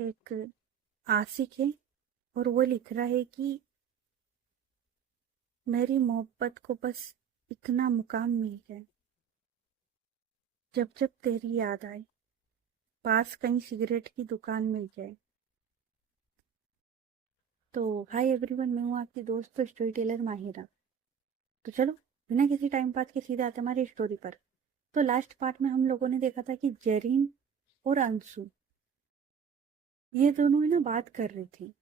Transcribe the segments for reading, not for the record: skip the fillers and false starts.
एक आशिक है और वो लिख रहा है कि मेरी मोहब्बत को बस इतना मुकाम मिल जाए, जब जब तेरी याद आए पास कहीं सिगरेट की दुकान मिल जाए। तो हाय एवरीवन, मैं हूँ आपकी दोस्त स्टोरी टेलर माहिरा। तो चलो बिना किसी टाइम पास के सीधे आते हमारी स्टोरी पर। तो लास्ट पार्ट में हम लोगों ने देखा था कि जेरीन और अंशु ये दोनों है ना बात कर रही थी,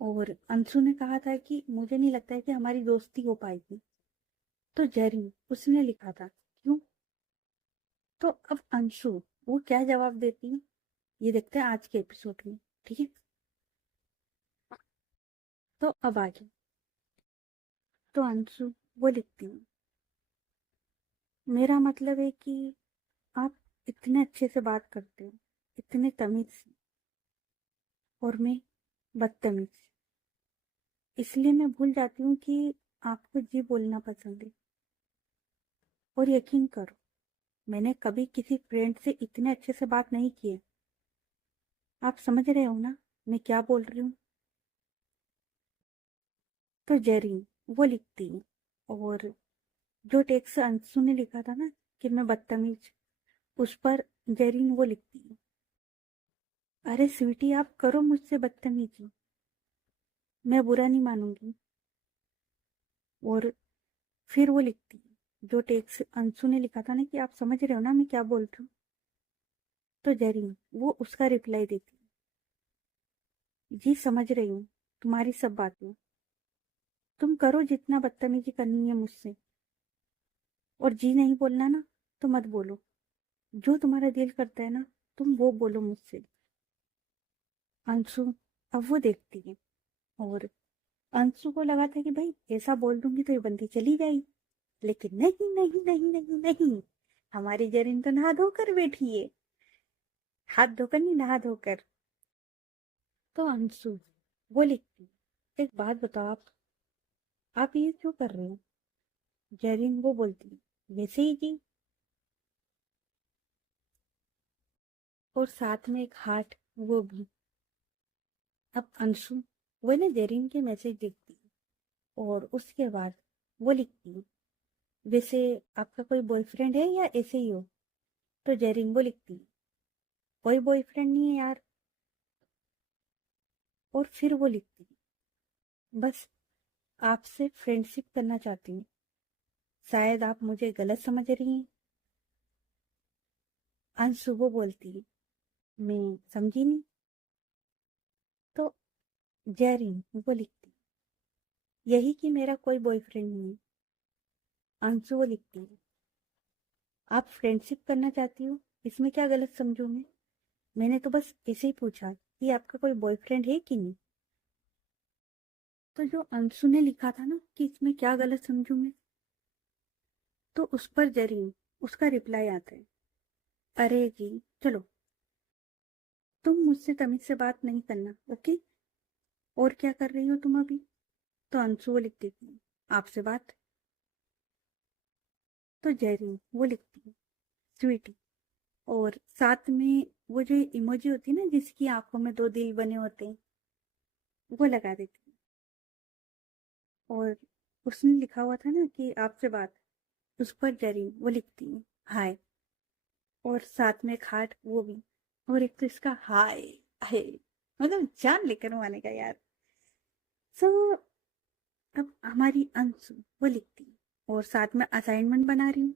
और अंशु ने कहा था कि मुझे नहीं लगता है कि हमारी दोस्ती हो पाएगी। तो जेरीन उसने लिखा था क्यों। तो अब अंशु वो क्या जवाब देती है ये देखते हैं आज के एपिसोड में। ठीक है, तो अब आगे। तो अंशु वो लिखती है, मेरा मतलब है कि आप इतने अच्छे से बात करते हो, इतने तमीज से, और मैं बदतमीज। इसलिए मैं भूल जाती हूँ कि आपको जी बोलना पसंद है। और यकीन करो, मैंने कभी किसी फ्रेंड से इतने अच्छे से बात नहीं की है। आप समझ रहे हो ना मैं क्या बोल रही हूँ। तो जेरिन वो लिखती है, और जो टेक्स्ट अंशु ने लिखा था ना कि मैं बदतमीज, उस पर जेरिन वो लिखती है, अरे स्वीटी आप करो मुझसे बदतमीजी, मैं बुरा नहीं मानूंगी। और फिर वो लिखती है, जो टेक्स्ट अंशु ने लिखा था ना कि आप समझ रहे हो ना मैं क्या बोल रही हूँ। तो जेरिन वो उसका रिप्लाई देती है, जी समझ रही हूँ तुम्हारी सब बातें, तुम करो जितना बदतमीजी करनी है मुझसे, और जी नहीं बोलना ना तो मत बोलो। जो तुम्हारा दिल करता है ना तुम वो बोलो मुझसे। अंशु अब वो देखती है, और अंशु को लगा था कि भाई ऐसा बोल दूंगी तो ये बंदी चली जाएगी, लेकिन नहीं नहीं नहीं नहीं नहीं, हमारी जरीन तो नहा धोकर बैठी है। हाथ धोकर नहीं, नहा धोकर। तो अंशु वो लिखती, एक बात बताओ, आप ये क्यों कर रहे हो। जरीन वो बोलती, वैसे ही जी। और साथ में एक हार्ट वो भी। अब अंशु वो ना जरीन के मैसेज देखती और उसके बाद वो लिखती, वैसे आपका कोई बॉयफ्रेंड है या ऐसे ही हो। तो जरीन वो लिखती, कोई बॉयफ्रेंड नहीं है यार। और फिर वो लिखती, बस आपसे फ्रेंडशिप करना चाहती हूँ, शायद आप मुझे गलत समझ रही हैं। अंशु वो बोलती, मैं समझी नहीं। तो जैरिन वो लिखती, यही कि मेरा कोई बॉयफ्रेंड नहीं है। अंशु वो लिखती, आप फ्रेंडशिप करना चाहती हो, इसमें क्या गलत समझू मैं। मैंने तो बस ऐसे ही पूछा कि आपका कोई बॉयफ्रेंड है कि नहीं। तो जो अंशु ने लिखा था ना कि इसमें क्या गलत समझू मैं, तो उस पर जरीन उसका रिप्लाई आता है, अरे जी चलो, तुम मुझसे तमीज से बात नहीं करना, ओके। और क्या कर रही हो तुम अभी। तो अंशु वो लिख देती है, आपसे बात। तो जैरी वो लिखती है, स्वीटी। और साथ में वो जो इमोजी होती है ना जिसकी आंखों में दो दिल बने होते हैं, वो लगा देती है। और उसने लिखा हुआ था ना कि आपसे बात, उस पर जैरी वो लिखती है, हाय। और साथ में एक हार्ट वो भी। और एक तो इसका हाय है, मतलब जान लेकर माने का यार। सो अब हमारी अंशु वो लिखती है, और साथ में असाइनमेंट बना रही हूँ।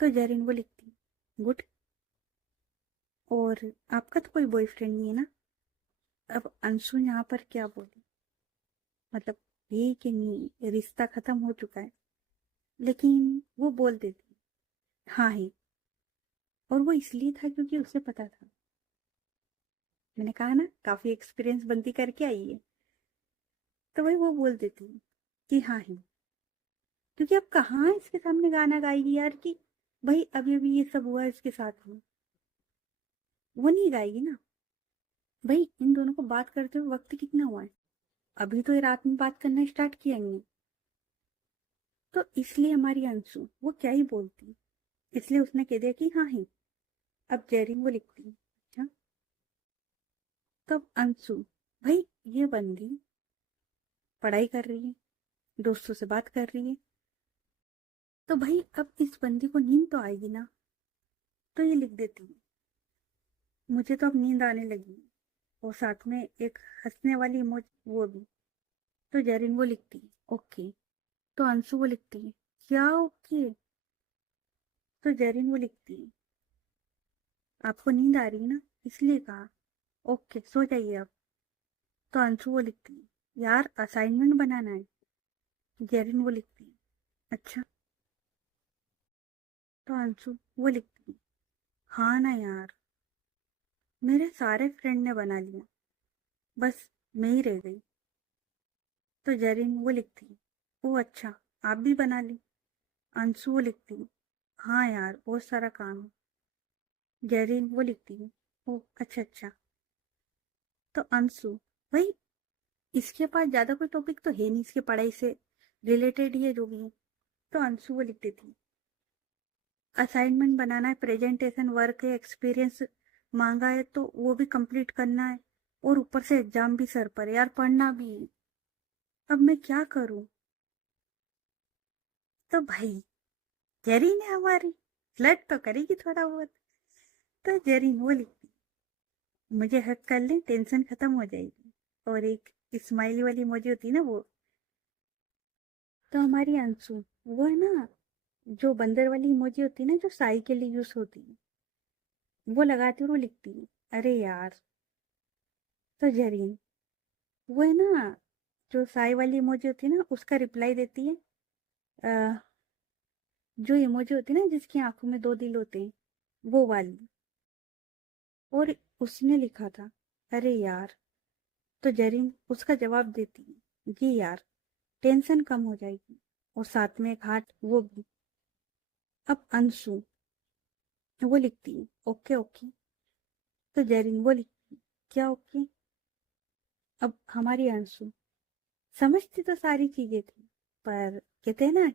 तो जरीन वो लिखती, गुड। और आपका तो कोई बॉयफ्रेंड नहीं है ना। अब अंशु यहाँ पर क्या बोले, मतलब ये कि नहीं रिश्ता खत्म हो चुका है, लेकिन वो बोल देती हाँ है। और वो इसलिए था क्योंकि उसे पता था, मैंने कहा ना काफी एक्सपीरियंस बनती करके आई है। तो वही वो बोल देती कि हाँ है, क्योंकि अब कहाँ इसके सामने गाना गाएगी यार कि भाई अभी अभी ये सब हुआ इसके साथ में। वो नहीं गाएगी ना। भाई इन दोनों को बात करते हुए वक्त कितना हुआ है, अभी तो ये रात में बात करना स्टार्ट किया इनने। तो इसलिए हमारी अंशु वो क्या ही बोलती, इसलिए उसने कह दिया कि हाँ है। अब जेरिन वो लिखती, अच्छा तब अंशु, भाई ये बंदी पढ़ाई कर रही है, दोस्तों से बात कर रही है, तो भाई अब इस बंदी को नींद तो आएगी ना, तो ये लिख देती है, मुझे तो अब नींद आने लगी। और साथ में एक हंसने वाली इमोज, वो भी। तो जैरिन वो लिखती है ओके। तो अंशु वो लिखती है क्या ओके। तो जैरिन वो लिखती है आपको नींद आ रही है ना, इसलिए कहा ओके सो जाइए आप। तो अंशु वो लिखती है यार असाइनमेंट बनाना है। जैरिन वो लिखती है अच्छा। तो अंशु वो लिखती है हाँ ना यार, मेरे सारे फ्रेंड ने बना लिया, बस मैं ही रह गई। तो जैरिन वो लिखती है ओ अच्छा, आप भी बना ली। अंशु वो लिखती है हाँ यार बहुत सारा काम है। जैरिन वो लिखती है ओ अच्छा अच्छा। तो अंशु भाई इसके पास ज्यादा कोई टॉपिक तो है नहीं, इसके पढ़ाई से रिलेटेड ही है जो भी है। तो अंशु वो लिख देती असाइनमेंट बनाना है, प्रेजेंटेशन वर्क है, एक्सपीरियंस मांगा है तो वो भी कंप्लीट करना है, और ऊपर से एग्जाम भी सर पर है यार, पढ़ना भी है। अब मैं क्या करूं। तो भाई जेरी ने हमारी फ्लर्ट तो करेगी थोड़ा बहुत। तो जेरी वो लिखती मुझे हक कर ले टेंशन खत्म हो जाएगी, और एक स्माइली वाली इमोजी होती है ना वो। तो हमारी अंशु वो है ना, जो बंदर वाली इमोजी होती है ना, जो साई के लिए यूज होती है, वो लगाती और वो लिखती है अरे यार। तो जरीन वो है ना, जो साई वाली इमोजी होती है ना, उसका रिप्लाई देती है अ, जो इमोजी होती है ना जिसकी आंखों में दो दिल होते हैं, वो वाली। और उसने लिखा था अरे यार। तो जरीन उसका जवाब देती है जी यार, टेंशन कम हो जाएगी, और साथ में एक हार्ट वो भी। अब अंशु वो लिखती है ओके ओके। तो जरीन वो लिखती है क्या ओके। अब हमारी अंशु समझती तो सारी चीजें थी, पर कहते हैं ना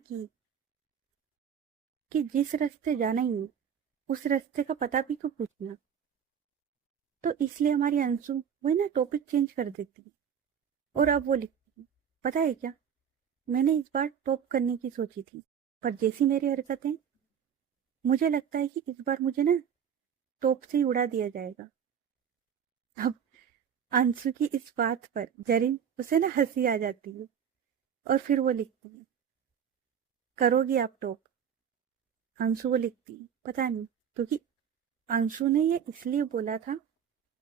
कि जिस रास्ते जाना ही नहीं, उस रास्ते का पता भी तो पूछना। तो इसलिए हमारी अंशु वो है ना टॉपिक चेंज कर देती है, और अब वो लिखती है पता है क्या, मैंने इस बार टॉप करने की सोची थी, पर जैसी मेरी हरकतें, मुझे लगता है कि इस बार मुझे ना टॉप से ही उड़ा दिया जाएगा। अब अंशु की इस बात पर जरीन उसे ना हंसी आ जाती है, और फिर वो लिखती है करोगी आप टॉप। अंशु वो लिखती है पता नहीं, क्योंकि अंशु ने ये इसलिए बोला था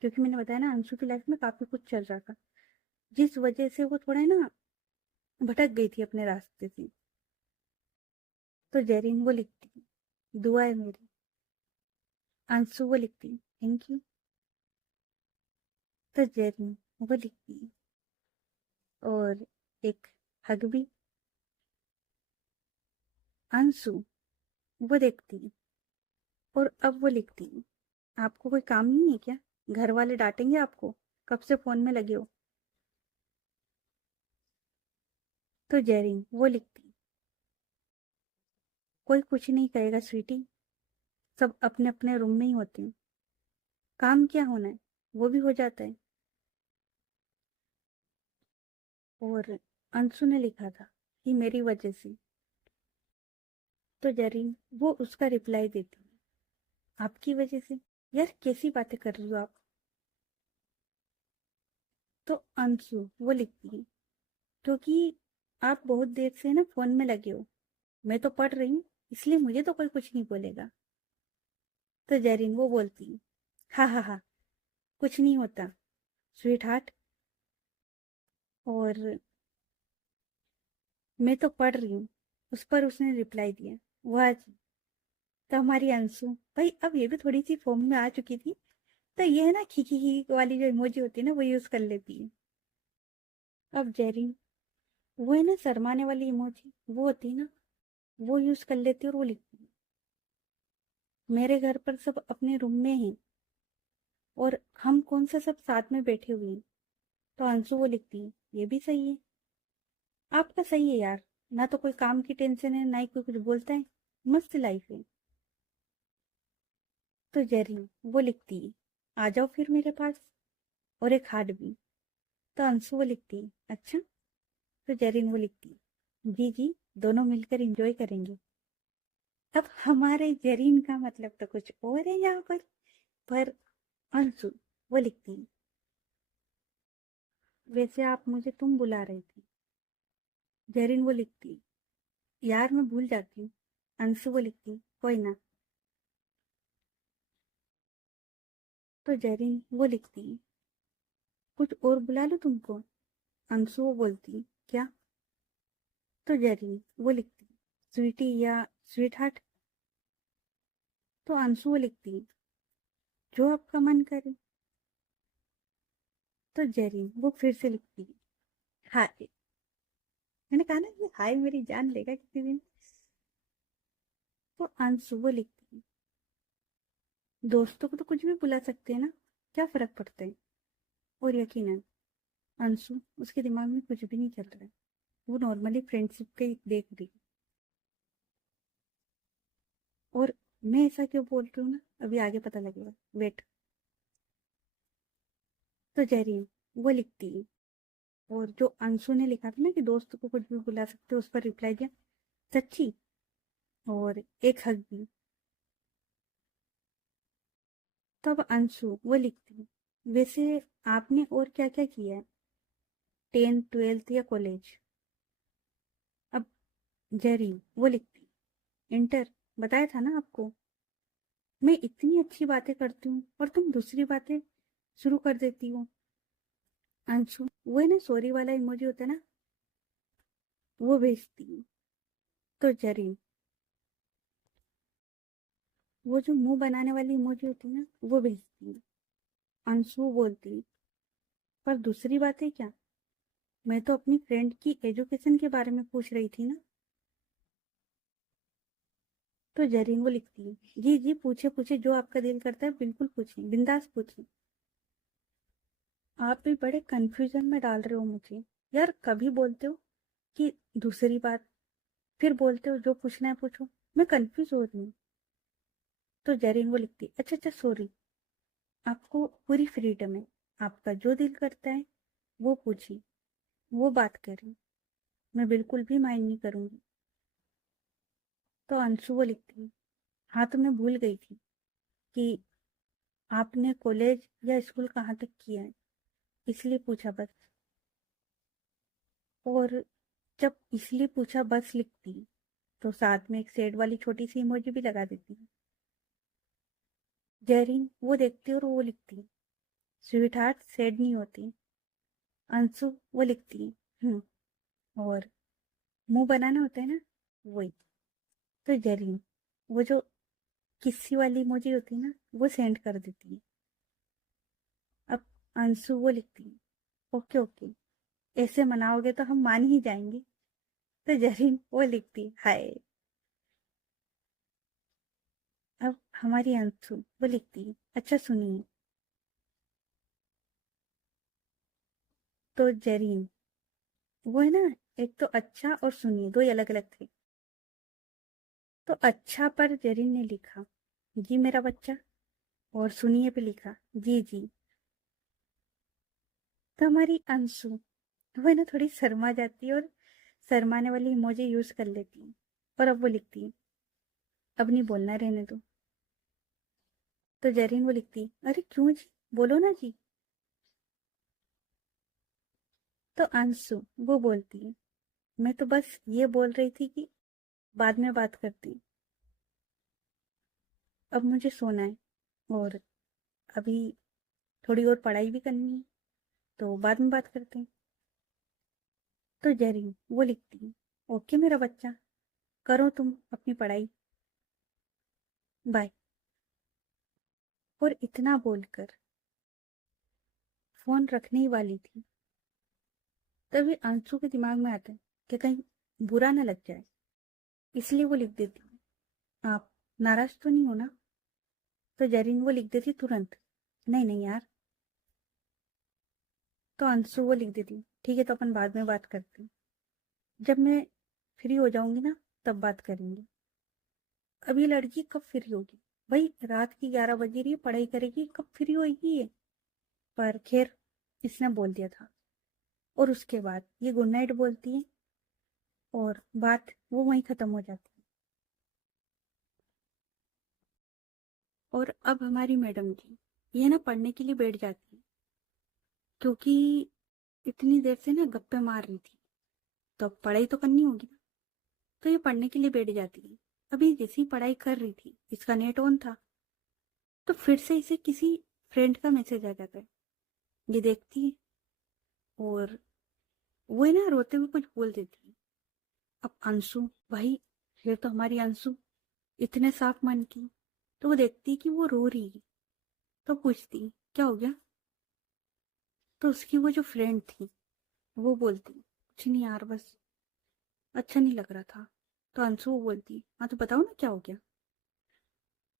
क्योंकि मैंने बताया ना अंशु की लाइफ में काफी कुछ चल रहा था, जिस वजह से वो थोड़ा है ना भटक गई थी अपने रास्ते से। तो जेरिन वो लिखती है दुआ है मेरी। अंशु वो लिखती है थैंक यू। तो जेरिन वो लिखती है और एक हग भी। अंशु वो देखती है और अब वो लिखती है आपको कोई काम नहीं है क्या, घर वाले डांटेंगे आपको, कब से फोन में लगे हो। तो जेरिन वो लिखती है कोई कुछ नहीं कहेगा स्वीटी, सब अपने अपने रूम में ही होते हैं, काम क्या होना है वो भी हो जाता है। और अंशु ने लिखा था कि मेरी वजह से। तो जरीन वो उसका रिप्लाई देती है आपकी वजह से, यार कैसी बातें कर रही हो आप। तो अंशु वो लिखती है क्योंकि आप बहुत देर से ना फोन में लगे हो, मैं तो पढ़ रही हूँ, इसलिए मुझे तो कोई कुछ नहीं बोलेगा। तो जरीन वो बोलती है हाँ हाँ हाँ, कुछ नहीं होता स्वीट हार्ट, और मैं तो पढ़ रही हूँ। उस पर उसने रिप्लाई दिया वाह जी। तो हमारी अंशु भाई अब ये भी थोड़ी सी फॉर्म में आ चुकी थी, तो ये है ना खी वाली जो इमोजी होती है ना वो यूज कर लेती है। अब जेरिन वो है ना शर्माने वाली इमोजी वो होती है ना, वो यूज कर लेती है और वो लिखती है मेरे घर पर सब अपने रूम में हैं, और हम कौन सा सब साथ में बैठे हुए हैं। तो अंशु वो लिखती है ये भी सही है, आपका सही है यार, ना तो कोई काम की टेंशन है ना ही कोई कुछ बोलता है, मस्त लाइफ है। तो जेरिन वो लिखती है आ जाओ फिर मेरे पास। और एक हार्ट भी। तो अंशु वो लिखती है अच्छा। तो जरीन वो लिखती है जी जी, दोनों मिलकर एंजॉय करेंगे। अब हमारे जरीन का मतलब तो कुछ और है यहाँ पर अंशु वो लिखती है वैसे आप मुझे तुम बुला रही थी। जरीन वो लिखती है यार मैं भूल जाती हूँ। अंशु वो लिखती है कोई ना। तो जरीन वो लिखती है कुछ और बुला लो तुमको। अंशु वो बोलती है क्या। तो जरीन वो लिखती है स्वीटी या स्वीट हार्ट। तो अंशु वो लिखती है जो आपका मन करे। तो जरीन वो फिर से लिखती है हाय। मैंने कहा ना ये हाय मेरी जान लेगा किसी दिन। तो अंशु वो लिखती है दोस्तों को तो कुछ भी बुला सकते हैं ना, क्या फर्क पड़ता है। और यकीनन अंशु उसके दिमाग में कुछ भी नहीं चल रहा है, वो नॉर्मली फ्रेंडशिप का ही देख रही है। और मैं ऐसा क्यों बोल रही हूँ ना, अभी आगे पता लगेगा, वेट। तो जरीन वो लिखती है और जो अंशु ने लिखा था ना कि दोस्त को कुछ भी बुला सकते हो, उस पर रिप्लाई दिया सच्ची, और एक हक भी। तब अंशु वो लिखती है वैसे आपने और क्या क्या किया है, 10th 12th या कॉलेज। अब जरीन वो लिखती इंटर, बताया था ना आपको, मैं इतनी अच्छी बातें करती हूँ और तुम दूसरी बातें शुरू कर देती हो। अंशु वो है ना सॉरी वाला इमोजी होता है ना, वो भेजती हूँ। तो जरीन वो जो मुंह बनाने वाली इमोजी होती है ना, वो भेजती हूँ। अंशु बोलती पर दूसरी बात है क्या, मैं तो अपनी फ्रेंड की एजुकेशन के बारे में पूछ रही थी ना। तो जरीन वो लिखती है जी जी पूछे पूछे जो आपका दिल करता है बिल्कुल पूछे, बिंदास पूछे। आप भी बड़े कंफ्यूजन में डाल रहे हो मुझे। यार कभी बोलते हो कि दूसरी बात, फिर बोलते हो जो पूछना है पूछो, मैं कंफ्यूज हो रही हूँ। तो जरीन वो लिखती अच्छा अच्छा सॉरी, आपको पूरी फ्रीडम है, आपका जो दिल करता है वो पूछिए, वो बात करें, मैं बिल्कुल भी माइंड नहीं करूंगी। तो अंशु वो लिखती है हाँ तो मैं भूल गई थी कि आपने कॉलेज या स्कूल कहाँ तक किया है, इसलिए पूछा बस। और जब इसलिए पूछा बस लिखती है, तो साथ में एक सेड वाली छोटी सी इमोजी भी लगा देती है। जहरीन वो देखती है और वो लिखती है स्वीट हार्ट सेड नहीं होती। अंशु वो लिखती है और मुंह बनाना होता है ना, वही। तो जहरीन वो जो किस्सी वाली इमोजी होती है ना, वो सेंड कर देती है। अब अंशु वो लिखती है ओके ओके, ऐसे मनाओगे तो हम मान ही जाएंगे। तो जहरीन वो लिखती है हाय। अब हमारी अंशु वो लिखती है अच्छा सुनिए। तो जरीन वो है ना, एक तो अच्छा और सुनिए दो ही अलग अलग थे। तो अच्छा पर जरीन ने लिखा जी मेरा बच्चा, और सुनिए पे लिखा जी जी। तो हमारी अंशु वो है ना थोड़ी शर्मा जाती है और शर्माने वाली इमोजी यूज कर लेती है। और अब वो लिखती है अब नहीं बोलना, रहने दो। तो जरीन वो लिखती है अरे क्यों जी, बोलो ना जी। तो अंशु वो बोलती है मैं तो बस ये बोल रही थी कि बाद में बात करती, अब मुझे सोना है और अभी थोड़ी और पढ़ाई भी करनी है, तो बाद में बात करते हैं। तो जरीन वो लिखती है ओके मेरा बच्चा, करो तुम अपनी पढ़ाई, बाय। और इतना बोलकर फोन रखने ही वाली थी, तभी अंशु के दिमाग में आता है कि कहीं बुरा ना लग जाए, इसलिए वो लिख देती है आप नाराज तो नहीं हो ना। तो जरीन वो लिख देती तुरंत नहीं नहीं यार। तो अंशु वो लिख देती ठीक है तो अपन बाद में बात करते हैं, जब मैं फ्री हो जाऊंगी ना तब बात करेंगे। अब ये लड़की कब फ्री होगी, भाई रात की 11 बज रही है, पढ़ाई करेगी कब फ्री होगी ये। पर खैर इसने बोल दिया था। और उसके बाद ये गुड नाइट बोलती है और बात वो वहीं खत्म हो जाती है। और अब हमारी मैडम जी ये ना पढ़ने के लिए बैठ जाती है, क्योंकि इतनी देर से ना गप्पे मार रही थी, तो अब पढ़ाई तो करनी होगी ना। तो ये पढ़ने के लिए बैठ जाती है। अभी जैसी पढ़ाई कर रही थी, इसका नेट ऑन था, तो फिर से इसे किसी फ्रेंड का मैसेज आ जाता है। ये देखती है और वो है ना रोते हुए कुछ बोल देती है। अब अंशु, भाई ये तो हमारी अंशु इतने साफ मन की, तो वो देखती है कि वो रो रही है, तो पूछती है क्या हो गया। तो उसकी वो जो फ्रेंड थी वो बोलती कुछ नहीं यार, बस अच्छा नहीं लग रहा था। तो अंशु वो बोलती हाँ तो बताओ ना क्या हो गया।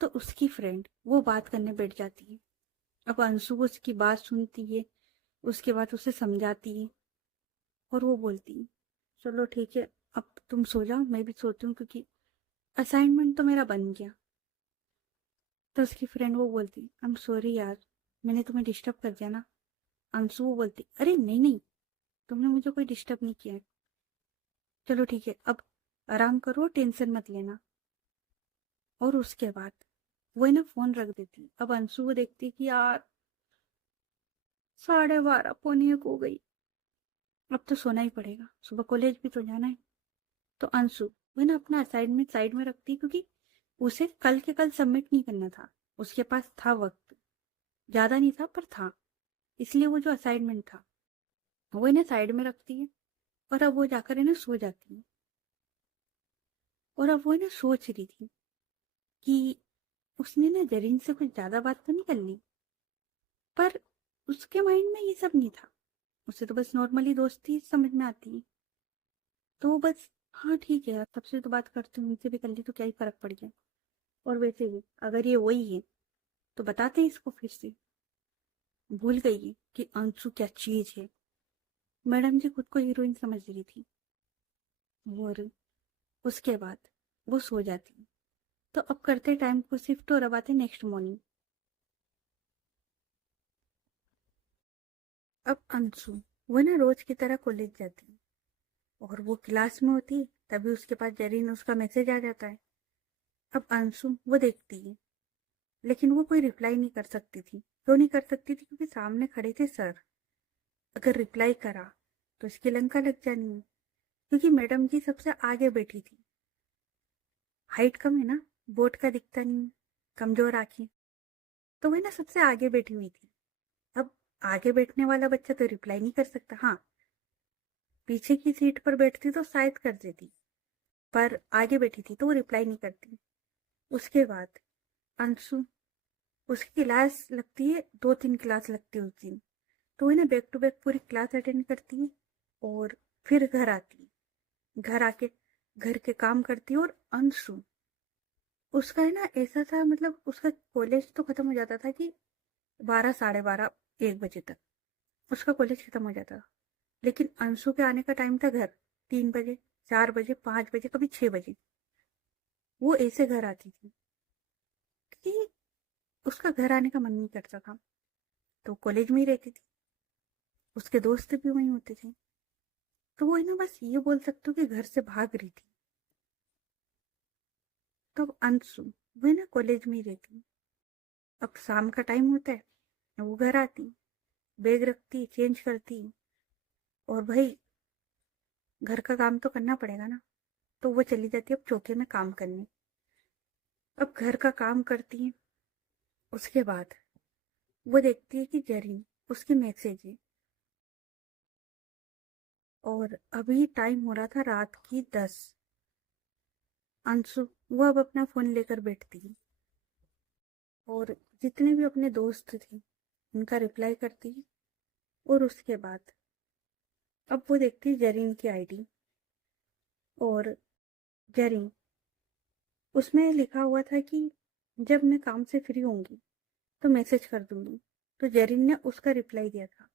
तो उसकी फ्रेंड वो बात करने बैठ जाती है। अब अंशु उसकी बात सुनती है, उसके बाद उसे समझाती है और वो बोलती है चलो ठीक है, अब तुम सो जाओ, मैं भी सोती हूँ, क्योंकि असाइनमेंट तो मेरा बन गया। तो उसकी फ्रेंड वो बोलती आई एम सॉरी यार, मैंने तुम्हें डिस्टर्ब कर दिया ना। अंशु वो बोलती अरे नहीं नहीं, तुमने मुझे कोई डिस्टर्ब नहीं किया है, चलो ठीक है अब आराम करो, टेंशन मत लेना। और उसके बाद वो है ना फोन रख देती। अब अंशु वो देखती कि यार 12:30 पौनी 1 हो गई, अब तो सोना ही पड़ेगा, सुबह कॉलेज भी तो जाना है। तो अंशु वो ना अपना असाइनमेंट साइड में रखती, क्योंकि उसे कल के कल सबमिट नहीं करना था, उसके पास था वक्त, ज्यादा नहीं था पर था, इसलिए वो जो असाइनमेंट था वो इन्हें साइड में रखती है। और अब वो जाकर इन्हें सो जाती है। और अब वो ना सोच रही थी कि उसने ना जरीन से कुछ ज्यादा बात तो नहीं कर ली, पर उसके माइंड में ये सब नहीं था, उसे तो बस नॉर्मली दोस्ती समझ में आती है। तो वो बस हाँ ठीक है यार, सबसे तो बात करती हूँ, उनसे भी कर ली तो क्या ही फर्क पड़ गया। और वैसे भी अगर ये वही है तो बताते हैं इसको फिर से। भूल गई है कि अंशु क्या चीज है। मैडम जी खुद को हीरोइन समझ रही थी। और उसके बाद वो सो जाती। तो अब करते टाइम को शिफ्ट और अब आते नेक्स्ट मॉर्निंग। अब अंशु वो ना रोज की तरह कॉलेज जाती और वो क्लास में होती, तभी उसके पास जरीन उसका मैसेज आ जाता है। अब अंशु वो देखती है, लेकिन वो कोई रिप्लाई नहीं कर सकती थी। क्यों नहीं कर सकती थी? क्योंकि सामने खड़े थे सर। अगर रिप्लाई करा तो इसकी लंका लग जानी है, क्योंकि मैडम जी सबसे आगे बैठी थी। हाइट कम है ना, बोर्ड का दिखता नहीं, कमजोर आंखें, तो वह ना सबसे आगे बैठी हुई थी। अब आगे बैठने वाला बच्चा तो रिप्लाई नहीं कर सकता। हाँ, पीछे की सीट पर बैठती तो शायद कर देती, पर आगे बैठी थी तो वो रिप्लाई नहीं करती। उसके बाद अंशु, उसकी क्लास लगती है, 2-3 क्लास लगती है उस दिन, तो वो ना बैक टू बैक पूरी क्लास अटेंड करती है और फिर घर आती है। घर आके घर के काम करती है। और अंशु उसका है ना ऐसा था, मतलब उसका कॉलेज तो खत्म हो जाता था कि 12, 12:30, 1 बजे तक उसका कॉलेज खत्म हो जाता था। लेकिन अंशु के आने का टाइम था घर 3 बजे, 4 बजे, 5 बजे, कभी 6 बजे। वो ऐसे घर आती थी कि उसका घर आने का मन नहीं करता था, तो कॉलेज में ही रहती थी, उसके दोस्त भी वहीं होते थे। तो वो है ना बस ये बोल सकते हो कि घर से भाग रही थी। तो अब अंशु वो है ना कॉलेज में ही रहती। अब शाम का टाइम होता है, वो घर आती, बैग रखती, चेंज करती, और भाई घर का काम तो करना पड़ेगा ना, तो वो चली जाती है अब चौके में काम करने। अब घर का काम करती है। उसके बाद वो देखती है कि जरीन उसकी मैसेज है। और अभी टाइम हो रहा था रात की 10। अंशु वो अब अपना फोन लेकर बैठती है और जितने भी अपने दोस्त थे उनका रिप्लाई करती है। और उसके बाद अब वो देखती है जरीन की आईडी। और जरीन, उसमें लिखा हुआ था कि जब मैं काम से फ्री होंगी तो मैसेज कर दूंगी। तो जरीन ने उसका रिप्लाई दिया था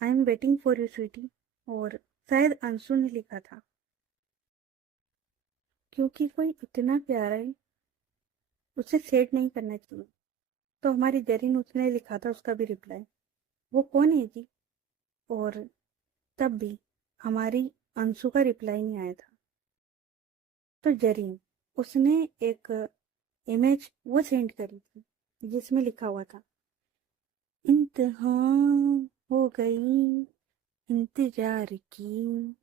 I am waiting for you sweetie. और शायद अंशु ने लिखा था, क्योंकि कोई इतना प्यारा है उसे सेट नहीं करना चाहिए। तो हमारी जरीन उसने लिखा था उसका भी रिप्लाई। वो कौन है जी? और तब भी हमारी अंशु का रिप्लाई नहीं आया था। तो जरीन, उसने एक इमेज वो सेंड करी थी जिसमें लिखा हुआ था, इंतहा हो गई इंतजार की,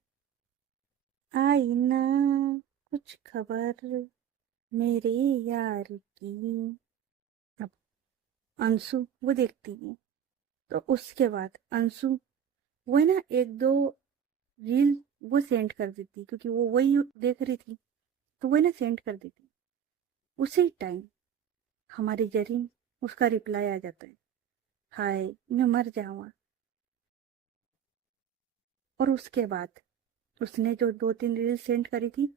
आई ना कुछ खबर मेरे यार की। अब अंशु वो देखती है, तो उसके बाद अंशु वो है ना एक दो रील वो सेंड कर देती, क्योंकि वो वही देख रही थी, तो वो ना सेंड कर देती। उसी टाइम हमारी जरीन उसका रिप्लाई आ जाता है, हाय मैं मर जाऊंगा। और उसके बाद उसने जो दो तीन रील सेंड करी थी,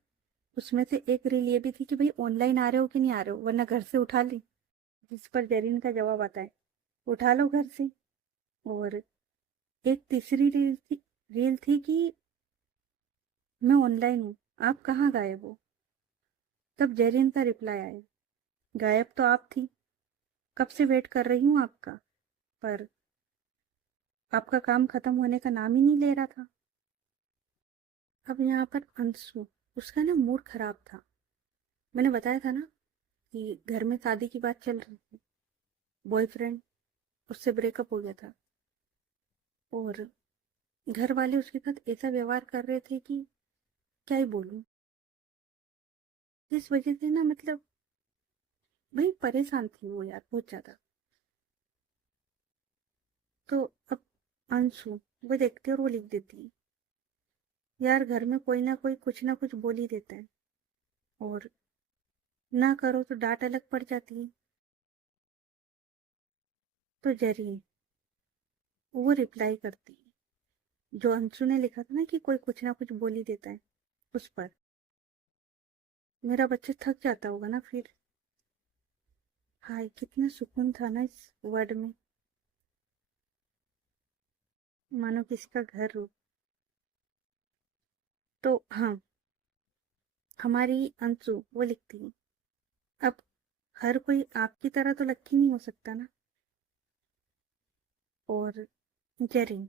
उसमें से एक रील ये भी थी कि भाई ऑनलाइन आ रहे हो कि नहीं आ रहे हो, वरना घर से उठा ली। जिस पर जरीन का जवाब आता है, उठा लो घर से। और एक तीसरी रील थी कि मैं ऑनलाइन हूँ, आप कहाँ गायब हो। तब जरीन का रिप्लाई आया, गायब तो आप थी, कब से वेट कर रही हूँ आपका, पर आपका काम खत्म होने का नाम ही नहीं ले रहा था। अब यहाँ पर अंशु, उसका ना मूड खराब था। मैंने बताया था ना कि घर में शादी की बात चल रही थी, बॉयफ्रेंड, उससे ब्रेकअप हो गया था, और घर वाले उसके साथ ऐसा व्यवहार कर रहे थे कि क्या ही बोलूं। जिस वजह से ना मतलब भाई परेशान थी वो यार, बहुत ज्यादा। तो अब अंशु वो देखती है और वो लिख देती है, यार घर में कोई ना कोई कुछ ना कुछ बोल ही देता है, और ना करो तो डांट अलग पड़ जाती है। तो जरिए वो रिप्लाई करती है, जो अंशु ने लिखा था ना कि कोई कुछ ना कुछ बोल ही देता है, उस पर, मेरा बच्चा थक जाता होगा ना फिर। हाय कितना सुकून था ना इस वर्ड में, मानो किसी का घर हो। तो हाँ, हमारी अंशु वो लिखती है, अब हर कोई आपकी तरह तो लक्की नहीं हो सकता ना। और जेरिन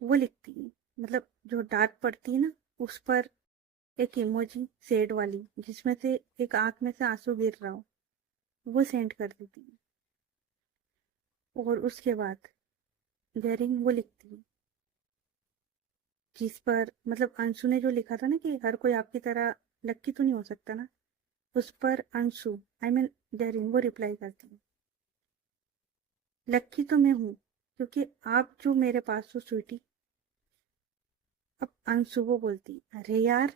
वो लिखती है, मतलब जो डांट पड़ती है ना, उस पर एक इमोजी सेड वाली जिसमें से एक आंख में से आंसू गिर रहा हो, वो सेंड कर देती है। और उसके बाद जेरिन वो लिखती है, जिस पर मतलब अंशु ने जो लिखा था ना कि हर कोई आपकी तरह लक्की तो नहीं हो सकता ना, उस पर अंशु आई मीन जेरिन वो रिप्लाई करती है, लक्की तो मैं हूँ क्योंकि आप जो मेरे पास हो स्वीटी। अब अंशु वो बोलती, अरे यार।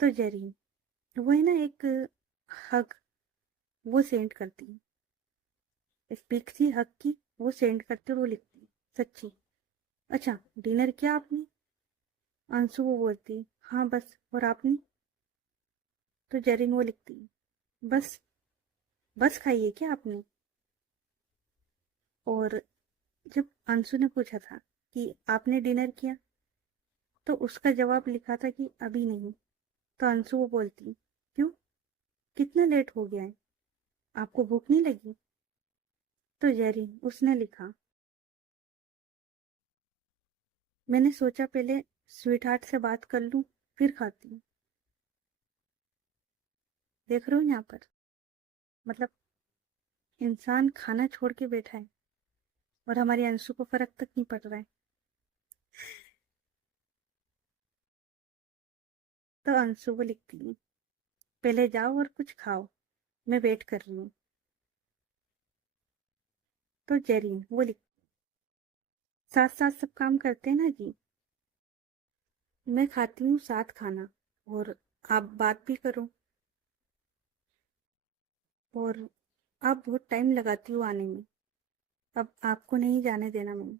तो जेरिन वो है ना एक हग वो सेंड करती है, एक पिक थी हग की, वो सेंड करते और वो लिखती, सच्ची, अच्छा डिनर किया आपने। अंशु वो बोलती, हाँ बस, और आपने। तो जेरिन वो लिखती, बस, बस खाइए क्या आपने। और जब अंशु ने पूछा था कि आपने डिनर किया, तो उसका जवाब लिखा था कि अभी नहीं। तो अंशु वो बोलती, क्यों, कितना लेट हो गया है, आपको भूख नहीं लगी। तो जेरिन उसने लिखा, मैंने सोचा पहले स्वीट हार्ट से बात कर लूं, फिर खाती हूँ। देख रहे हो यहाँ पर, मतलब इंसान खाना छोड़ के बैठा है और हमारी अंशु को फर्क तक नहीं पड़ रहा है। तो अंशु वो लिखती है, पहले जाओ और कुछ खाओ, मैं वेट कर रही हूँ। तो जेरिन वो लिख, साथ साथ सब काम करते हैं ना जी, मैं खाती हूँ साथ खाना, और आप बात भी करो, और आप बहुत टाइम लगाती हो आने में, अब आपको नहीं जाने देना मैंने।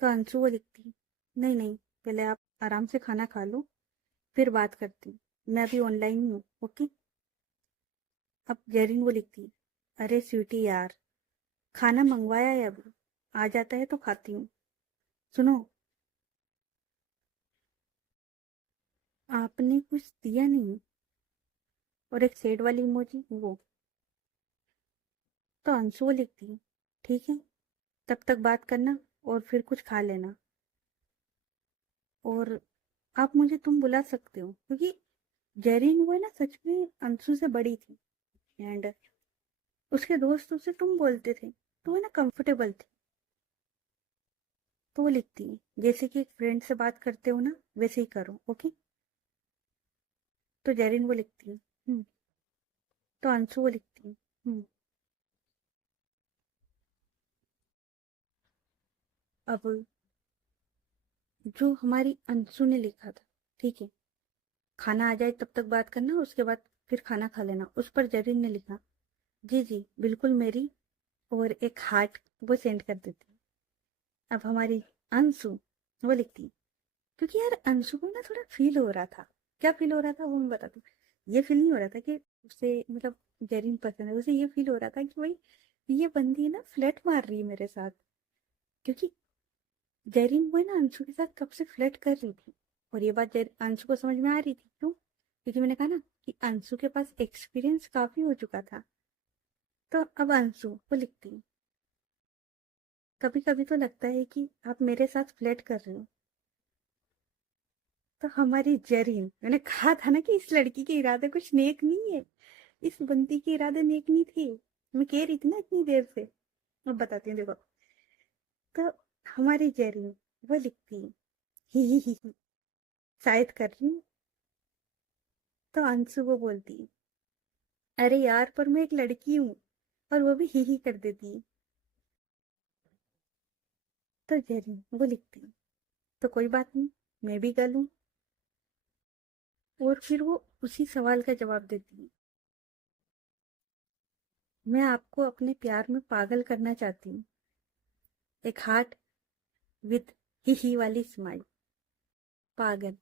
तो अंशु वो लिखती, नहीं नहीं, पहले आप आराम से खाना खा लो, फिर बात करती हूँ, मैं अभी ऑनलाइन ही हूँ, ओके। अब जेरिन वो लिखती, अरे स्वीटी यार, खाना मंगवाया है अभी, आ जाता है तो खाती हूँ। सुनो, आपने कुछ दिया नहीं, और एक सेड वाली इमोजी वो। तो अंशु वो लिखती है, ठीक है, तब तक बात करना और फिर कुछ खा लेना, और आप मुझे तुम बुला सकते हो, क्योंकि जेरिन वो है ना सच में अंशु से बड़ी थी, एंड उसके दोस्त उसे तुम बोलते थे, तो वो ना कंफर्टेबल थी। तो वो लिखती है, जैसे कि एक फ्रेंड से बात करते हो ना, वैसे ही करो, ओके। तो जेरिन वो लिखती है, तो अंशु वो लिखती है, अब जो हमारी अंशु ने लिखा था, ठीक है, खाना आ जाए तब तक बात करना, उसके बाद फिर खाना खा लेना, उस पर जेरिन ने लिखा, जी जी बिल्कुल मेरी, और एक हार्ट वो सेंड कर देती है। अब हमारी अंशु वो लिखती, क्योंकि यार अंशु को ना थोड़ा फील हो रहा था, क्या फील हो रहा था वो मैं बताती हूँ। ये फील नहीं हो रहा था कि उसे मतलब जेरिन पसंद है, उसे ये फील हो रहा था कि भाई ये बंदी ना फ्लर्ट मार रही है मेरे साथ, क्योंकि जेरिन वो है ना अंशु के साथ कब से फ्लर्ट कर रही थी, और ये बात अंशु को समझ में आ रही थी, क्यों, क्योंकि मैंने कहा ना कि अंशु के पास एक्सपीरियंस काफी हो चुका था। तो अब अंशु वो लिखती, कभी कभी तो लगता है कि आप मेरे साथ फ्लर्ट कर रहे हो। तो हमारी जेरिन, मैंने कहा था ना कि इस लड़की के इरादे कुछ नेक नहीं है, इस बंदी के इरादे नेक नहीं थे, मैं कह रही थी ना इतनी देर से। अब बताती हूँ देखो। तो हमारी जेरिन वो लिखती है, ही शायद कर रही हूँ। तो अंशु वो बोलती है, अरे यार पर मैं एक लड़की हूँ, और वो भी ही कर देती है। तो जेरिन वो लिखती है, तो कोई बात नहीं, मैं भी गर्ल हूँ, और फिर वो उसी सवाल का जवाब देती है, मैं आपको अपने प्यार में पागल करना चाहती हूँ, एक हार्ट विथ ही वाली स्माइल। पागल,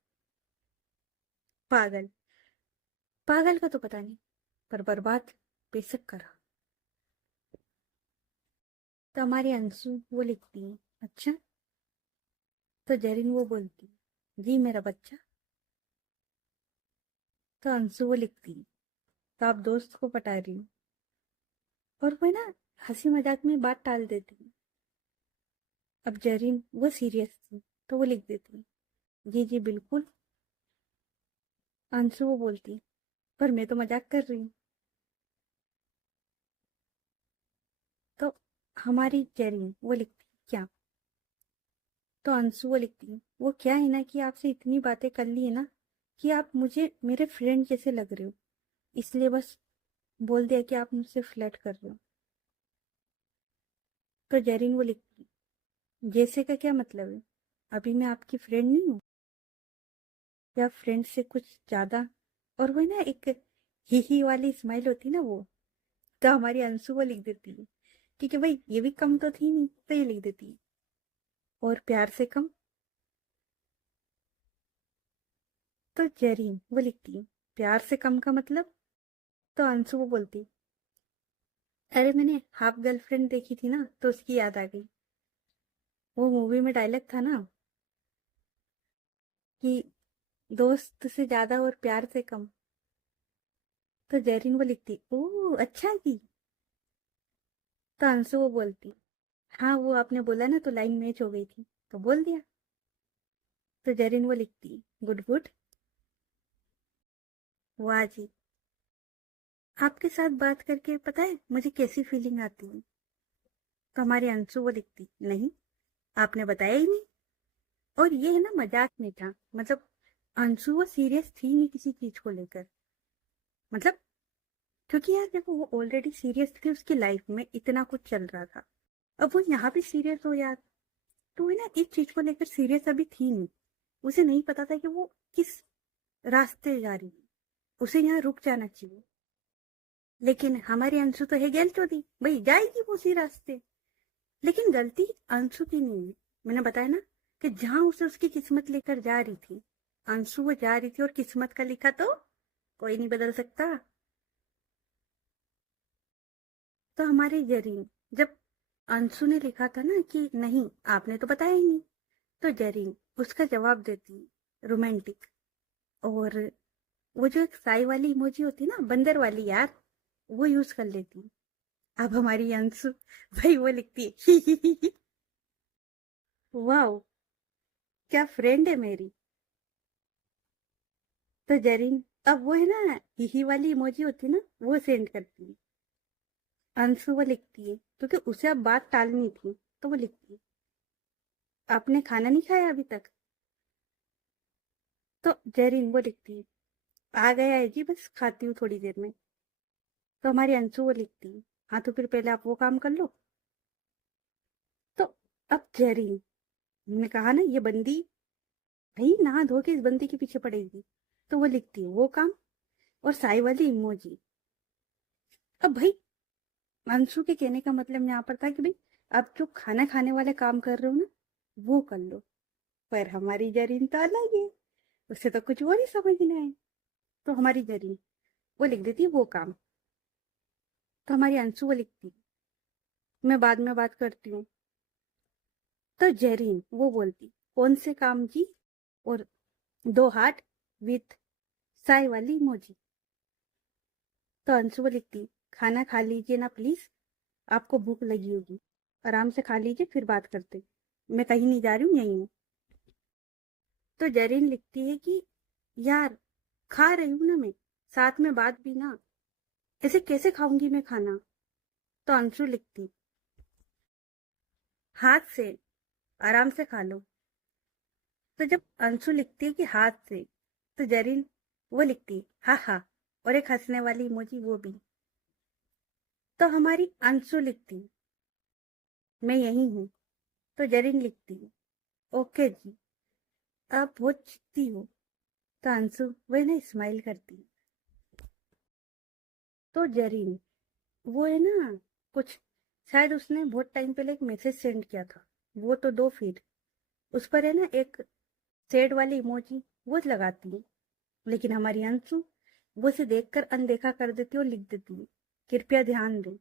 पागल, पागल का तो पता नहीं, पर बर्बाद बेशक करा। तो हमारी अंशु वो लिखती है, अच्छा। तो जेरिन वो बोलती है, जी मेरा बच्चा। तो अंशु वो लिखती है, तो आप दोस्त को पटा रही हो, और वो ना हंसी मजाक में बात टाल देती है। अब जेरिन वो सीरियस थी, तो वो लिख देती है, जी जी बिल्कुल। अंशु वो बोलती है, पर मैं तो मजाक कर रही हूँ। तो हमारी जेरिन वो लिखती है, क्या। तो अंशु वो लिखती है, वो क्या है ना कि आपसे इतनी बातें कर ली है ना कि आप मुझे मेरे फ्रेंड जैसे लग रहे हो, इसलिए बस बोल दिया कि आप मुझसे फ्लर्ट कर रहे हो। तो जेरिन वो लिखती है, जैसे का क्या मतलब है, अभी मैं आपकी फ्रेंड नहीं हूँ, या फ्रेंड से कुछ ज्यादा। और वो ना एक ही वाली स्माइल होती ना वो। तो हमारी अंशु वो लिख देती है, क्योंकि भाई ये भी कम तो थी नहीं, तो ये लिख देती है, और प्यार से कम। तो जेरिन वो लिखती है, प्यार से कम का मतलब। तो अंशु वो बोलती, अरे मैंने हाफ गर्लफ्रेंड देखी थी ना, तो उसकी याद आ गई, वो मूवी में डायलॉग था ना कि दोस्त से ज्यादा और प्यार से कम। तो जेरिन वो लिखती, ओह अच्छा की। तो अंशु वो बोलती, हाँ वो आपने बोला ना तो लाइन मैच हो गई थी, तो बोल दिया। तो जेरिन वो लिखती, गुड गुड। वाह जी, आपके साथ बात करके पता है मुझे कैसी फीलिंग आती है। तो हमारी अंशु वो लिखती, नहीं आपने बताया ही नहीं, और ये है ना मजाक में था, मतलब अंशु वो सीरियस थी नहीं किसी चीज को लेकर, मतलब क्योंकि यार देखो वो ऑलरेडी सीरियस थी, उसकी लाइफ में इतना कुछ चल रहा था, अब वो यहाँ भी सीरियस हो यार, तो है ना इस चीज को लेकर सीरियस अभी थी नहीं, उसे नहीं पता था कि वो किस रास्ते जा रही है, उसे यहाँ रुक जाना चाहिए। लेकिन हमारी अंशु तो है गेल चोदी, भाई जाएगी वो उसी रास्ते। लेकिन गलती अंशु की नहीं है, मैंने बताया ना कि जहां उसे उसकी किस्मत लेकर जा रही थी, अंशु वो जा रही थी, और किस्मत का लिखा तो कोई नहीं बदल सकता। तो हमारी जरीन, जब अंशु ने लिखा था ना कि नहीं आपने तो बताया ही नहीं, तो जरीन उसका जवाब देती रोमांटिक, और वो जो एक साई वाली इमोजी होती है ना बंदर वाली यार, वो यूज कर लेती। अब हमारी अंशु भाई वो लिखती है ही ही। वाह, क्या फ्रेंड है मेरी। तो जरीन अब वो है ना, ही वाली इमोजी होती है ना, वो सेंड करती है। अंशु वो लिखती है क्योंकि उसे अब बात टालनी थी, तो वो लिखती है, आपने खाना नहीं खाया अभी तक। तो जरीन वो लिखती है, आ गया है जी, बस खाती हूँ थोड़ी देर में। तो हमारी अंशु वो लिखती है, हाँ तो फिर पहले आप वो काम कर लो। तो अब जरीन ने कहा ना, ये बंदी भाई नहा धो के इस बंदी के पीछे पड़ेगी, तो वो लिखती है वो काम और साई वाली इमोजी। अब भाई अंशु के कहने का मतलब यहाँ पर था कि भाई आप जो खाना खाने वाले काम कर रहे हो ना, वो कर लो। पर हमारी जरीन तो अलग है, उसे तो कुछ वो नहीं समझ में आए। तो हमारी जरीन वो लिख देती है वो काम। तो हमारी अंशु वो लिखती, मैं बाद में बात करती हूँ। तो जरीन वो बोलती, कौन से काम जी, और दो हार्ट विथ साई वाली इमोजी। तो अंशु वो लिखती, खाना खा लीजिए ना प्लीज, आपको भूख लगी होगी, आराम से खा लीजिए फिर बात करते, मैं कहीं नहीं जा रही हूँ, यहीं हूँ। तो जरीन लिखती है कि यार खा रही हूं ना मैं, साथ में बात भी ना, ऐसे कैसे खाऊंगी मैं खाना। तो अंशु लिखती, हाथ से, आराम से खा लो। तो जब अंशु लिखती है कि हाथ से, तो जरीन वो लिखती हा हा, और एक हंसने वाली इमोजी वो भी। तो हमारी अंशु लिखती, मैं यही हूँ। तो जरीन लिखती, ओके जी, आप बहुत चिढ़ती हो। तो अंशु वही ना स्माइल करती। तो जरीन वो है ना, कुछ शायद उसने बहुत टाइम पहले एक मैसेज सेंड किया था, वो तो दो फिर उस पर है ना एक सेड वाली इमोजी, वो लगाती है। लेकिन हमारी अंशु वो उसे देखकर अनदेखा कर देती है और लिख देती है, कृपया ध्यान दो,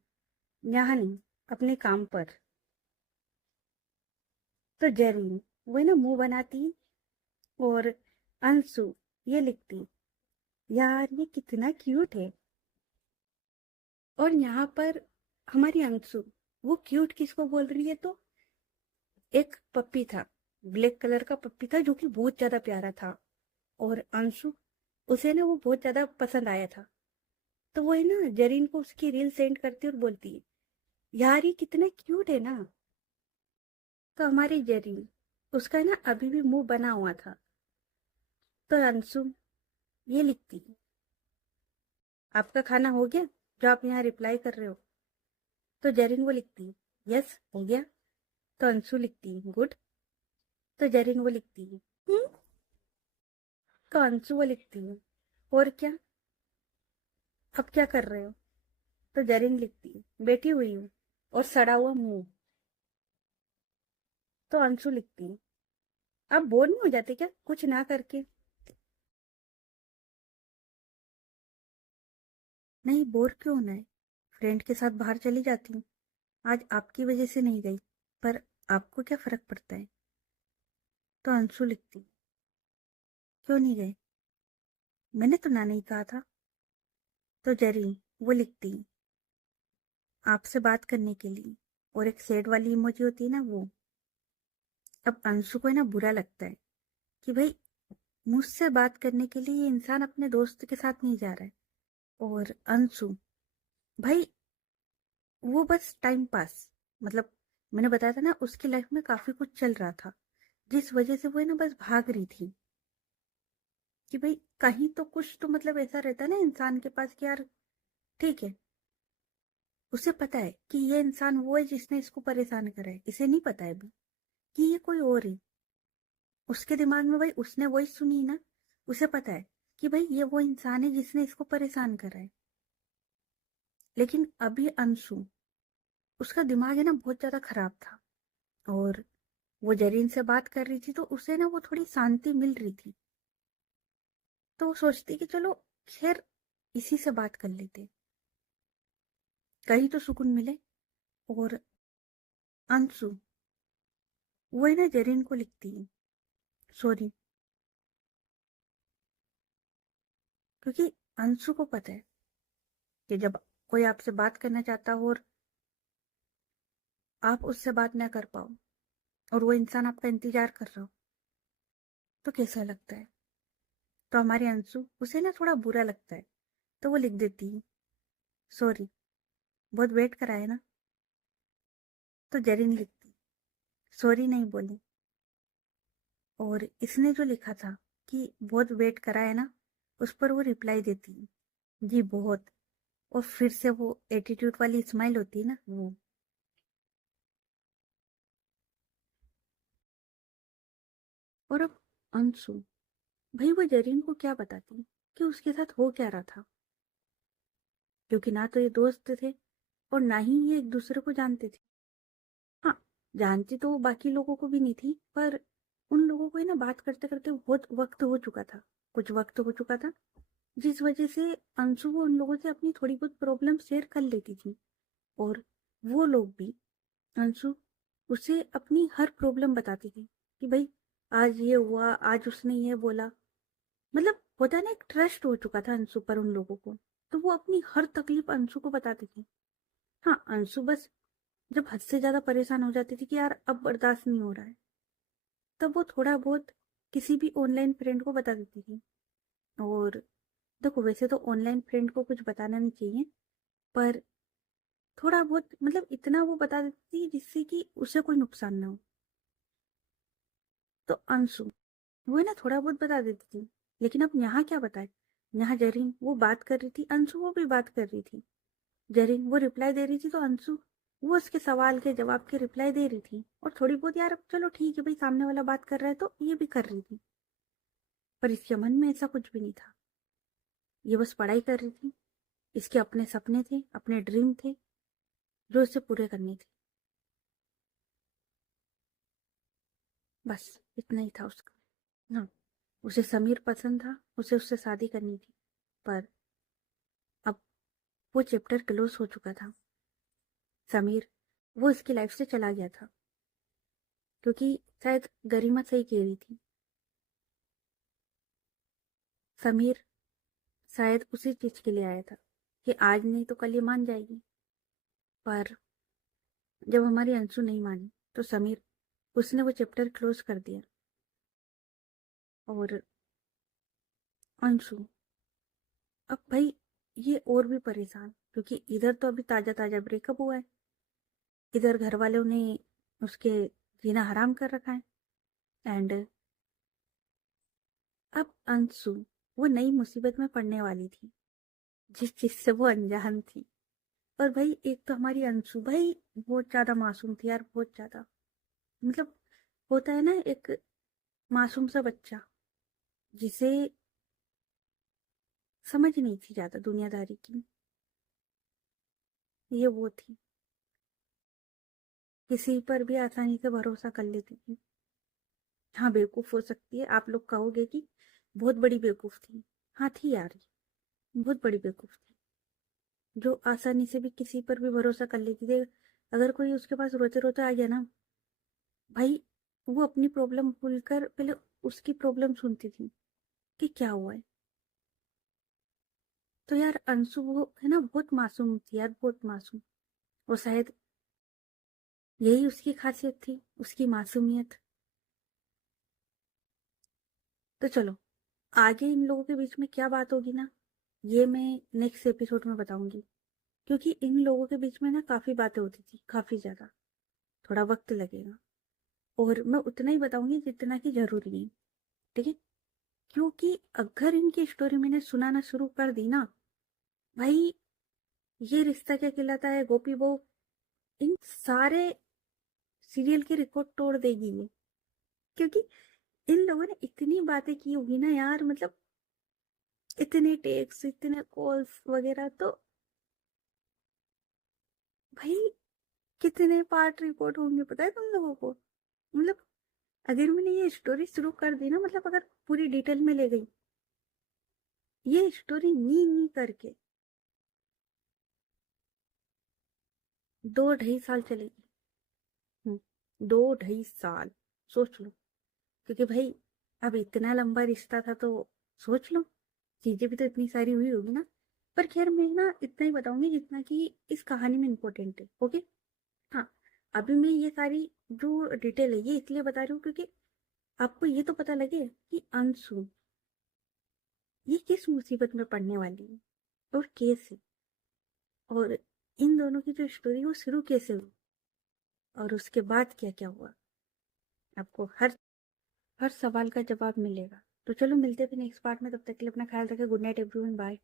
यहाँ नहीं, अपने काम पर। तो जरीन वो है ना मुंह बनाती है, और अंशु ये लिखती, यार ये कितना क्यूट है। और यहाँ पर हमारी अंशु वो क्यूट किसको बोल रही है, तो एक पप्पी था, ब्लैक कलर का पप्पी था जो कि बहुत ज्यादा प्यारा था, और अंशु उसे ना वो बहुत ज्यादा पसंद आया था। तो वो है ना जरीन को उसकी रील सेंड करती और बोलती है, यार ये कितना क्यूट है ना। तो हमारी जरीन उसका ना अभी भी मुंह बना हुआ था। तो अंशु ये लिखती, आपका खाना हो गया जो आप यहाँ रिप्लाई कर रहे हो। तो जरीन वो लिखती, यस हो गया। तो अंशु लिखती, गुड। तो जरीन वो लिखती, हम्म। तो अंशु वो लिखती, और क्या, अब क्या कर रहे हो। तो जरीन लिखती, बैठी हुई हूँ और सड़ा हुआ मुंह। तो अंशु लिखती, आप बोर नहीं हो जाते क्या कुछ ना करके। नहीं, बोर क्यों होना है, फ्रेंड के साथ बाहर चली जाती हूँ, आज आपकी वजह से नहीं गई, पर आपको क्या फर्क पड़ता है। तो अंशु लिखती, क्यों नहीं गए, मैंने तो ना नहीं कहा था। तो जरीन वो लिखती, आपसे बात करने के लिए, और एक सेड वाली इमोजी होती है ना वो। अब अंशु को है ना बुरा लगता है कि भाई मुझसे बात करने के लिए ये इंसान अपने दोस्त के साथ नहीं जा रहा है। और अंशु भाई वो बस टाइम पास, मतलब मैंने बताया था ना उसकी लाइफ में काफी कुछ चल रहा था, जिस वजह से वो है ना बस भाग रही थी, कि भाई कहीं तो कुछ तो मतलब ऐसा रहता है ना इंसान के पास कि यार ठीक है, उसे पता है कि ये इंसान वो है जिसने इसको परेशान करा है, इसे नहीं पता है अभी कि ये कोई और है। उसके दिमाग में भाई उसने वही सुनी ना, उसे पता है कि भाई ये वो इंसान है जिसने इसको परेशान करा है। लेकिन अभी अंशु, उसका दिमाग है ना बहुत ज्यादा खराब था, और वो जरीन से बात कर रही थी तो उसे ना वो थोड़ी शांति मिल रही थी। तो वो सोचती कि चलो खैर इसी से बात कर लेते, कहीं तो सुकून मिले। और अंशु वो है ना जरीन को लिखती है, सॉरी, क्योंकि अंशु को पता है कि जब कोई आपसे बात करना चाहता हो और आप उससे बात ना कर पाओ और वो इंसान आपका इंतजार कर रहा हो, तो कैसा लगता है? तो हमारे अंशु, उसे ना थोड़ा बुरा लगता है, तो वो लिख देती है, सॉरी, बहुत वेट करा है ना। तो जरीन लिखती, सॉरी नहीं बोली। और इसने जो लिखा था कि बहुत वेट करा है ना, उस पर वो रिप्लाई देती है, जी बहुत। और फिर से वो एटीट्यूड वाली स्माइल होती है ना, वो। और अब अंशु, भाई वो जरीन को क्या बताती कि उसके साथ हो क्या रहा था, क्योंकि ना तो ये दोस्त थे और ना ही ये एक दूसरे को जानते थे। हाँ, जानती तो वो बाकी लोगों को भी नहीं थी, पर उन लोगों को ही ना बात करते करते बहुत वक्त हो चुका था, कुछ वक्त हो चुका था, जिस वजह से अंशु वो उन लोगों से अपनी थोड़ी बहुत प्रॉब्लम शेयर कर लेती थी। और वो लोग भी अंशु उसे अपनी हर प्रॉब्लम बताती थी कि भाई आज ये हुआ, आज उसने ये बोला। मतलब होता है ना, एक ट्रस्ट हो चुका था अंशु पर उन लोगों को, तो वो अपनी हर तकलीफ अंशु को बताती थी। हाँ, अंशु बस जब हद से ज्यादा परेशान हो जाती थी कि यार अब बर्दाश्त नहीं हो रहा है, तब वो थोड़ा बहुत किसी भी ऑनलाइन फ्रेंड को बता देती थी। और देखो, वैसे तो ऑनलाइन फ्रेंड को कुछ बताना नहीं चाहिए, पर थोड़ा बहुत मतलब इतना वो बता देती थी जिससे कि उसे कोई नुकसान ना हो। तो अंशु वो है ना थोड़ा बहुत बता देती थी, लेकिन अब यहाँ क्या बताए। यहाँ जरीन वो बात कर रही थी, अंशु वो भी बात कर रही थी। जरीन वो रिप्लाई दे रही थी, तो अंशु वो उसके सवाल के जवाब के रिप्लाई दे रही थी। और थोड़ी बहुत यार अब चलो ठीक है भाई, सामने वाला बात कर रहा है तो ये भी कर रही थी। पर इसके मन में ऐसा कुछ भी नहीं था, ये बस पढ़ाई कर रही थी। इसके अपने सपने थे, अपने ड्रीम थे, जो इसे पूरे करने थे। बस इतना ही था उसका। हाँ, उसे समीर पसंद था, उसे उससे शादी करनी थी। पर अब वो चैप्टर क्लोज हो चुका था। समीर वो इसकी लाइफ से चला गया था, क्योंकि शायद गरिमा सही कह रही थी। समीर शायद उसी चीज के लिए आया था कि आज नहीं तो कल ये मान जाएगी। पर जब हमारी अंशु नहीं मानी, तो समीर उसने वो चैप्टर क्लोज कर दिया। और अंशु अब भाई ये और भी परेशान, क्योंकि इधर तो अभी ताजा ताजा ब्रेकअप हुआ है, इधर घर वालों ने उसके जीना हराम कर रखा है। एंड अब अंशु वो नई मुसीबत में पड़ने वाली थी, जिस चीज से वो अनजान थी। और भाई एक तो हमारी अंशु भाई बहुत ज्यादा मासूम थी यार, बहुत ज्यादा। मतलब होता है ना एक मासूम सा बच्चा, जिसे समझ नहीं थी ज्यादा दुनियादारी की, ये वो थी। किसी पर भी आसानी से भरोसा कर लेती थी। हाँ, बेवकूफ हो सकती है, आप लोग कहोगे कि बहुत बड़ी बेवकूफ थी। हाँ थी यार, बहुत बड़ी बेवकूफ थी, जो आसानी से भी किसी पर भी भरोसा कर लेती थी। अगर कोई उसके पास रोते रोते आ गया ना, भाई वो अपनी प्रॉब्लम भूलकर पहले उसकी प्रॉब्लम सुनती थी कि क्या हुआ है। तो यार अंशु वो है ना बहुत मासूम थी यार, बहुत मासूम। और शायद यही उसकी खासियत थी, उसकी मासूमियत। तो चलो, आगे इन लोगों के बीच में क्या बात होगी ना, ये मैं नेक्स्ट एपिसोड में बताऊंगी। क्योंकि इन लोगों के बीच में ना काफी बातें होती थी, काफी ज्यादा। थोड़ा वक्त लगेगा, और मैं उतना ही बताऊंगी जितना कि जरूरी है। ठीक है? क्योंकि अगर इनकी स्टोरी मैंने सुनाना शुरू कर दी ना, भाई ये रिश्ता क्या कहलाता है, गोपी बहू, इन सारे सीरियल के रिकॉर्ड तोड़ देगी ये। क्योंकि इन लोगों ने इतनी बातें की होगी ना यार, मतलब इतने टेक्स, इतने कॉल्स वगैरह, तो भाई कितने पार्ट रिकॉर्ड होंगे पता है तुम लोगों को। मतलब अगर मैंने ये स्टोरी शुरू कर दी ना, मतलब अगर पूरी डिटेल में ले गई, ये स्टोरी नी नी करके 2 ढाई साल चलेगी। 2 ढाई साल, सोच लो। क्योंकि भाई अब इतना लंबा रिश्ता था, तो सोच लो, चीजें भी तो इतनी सारी हुई होगी ना। पर खैर मैं ना इतना ही बताऊंगी जितना कि इस कहानी में इम्पोर्टेंट है। ओके? हाँ, अभी मैं ये सारी जो डिटेल है ये इसलिए बता रही हूँ क्योंकि आपको ये तो पता लगे कि अंशु ये किस मुसीबत में पड़ने वाली है और कैसे, और इन दोनों की जो स्टोरी वो शुरू कैसे हुई और उसके बाद क्या क्या हुआ। आपको हर हर सवाल का जवाब मिलेगा। तो चलो मिलते हैं फिर नेक्स्ट पार्ट में, तब तक के लिए अपना ख्याल रखें। Good night everyone, bye.